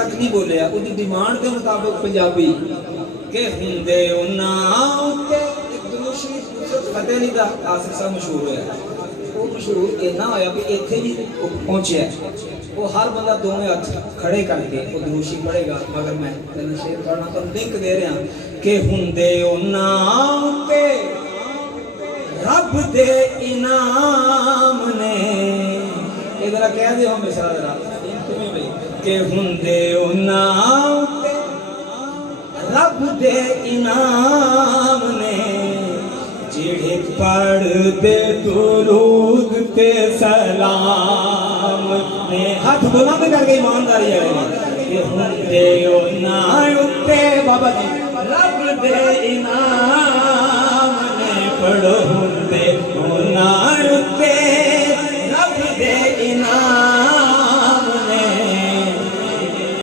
تک نہیں بولیا وہ ڈیمانڈ کے مطابق پنجابی کہ ہندے انہاں تے ایک دنیا شریف فتح علی دا آصف صاحب مشہور ہوا وہ مشہور اتنا ہویا کہ اتنے بھی پہنچیا وہ ہر بندہ دونوں ہاتھ کھڑے کر کے وہ دروشی پڑھے گا مگر میں تینوں شعر پڑھنا تو لنک دے رہا کہ ہندے انہاں تے رب دے انعام نے یہ ذرا کہہ دے ہم مثال ذرا تمہیں بھائی کہ ہندے انہاں تے رب دے انعام نے جڑے پڑھ دے درود تے سلام نے ہاتھ بلند کر کے ایمانداری ہے کہ ہندے انہاں تے بابا جی رب دے انعام نے پڑھو ہندے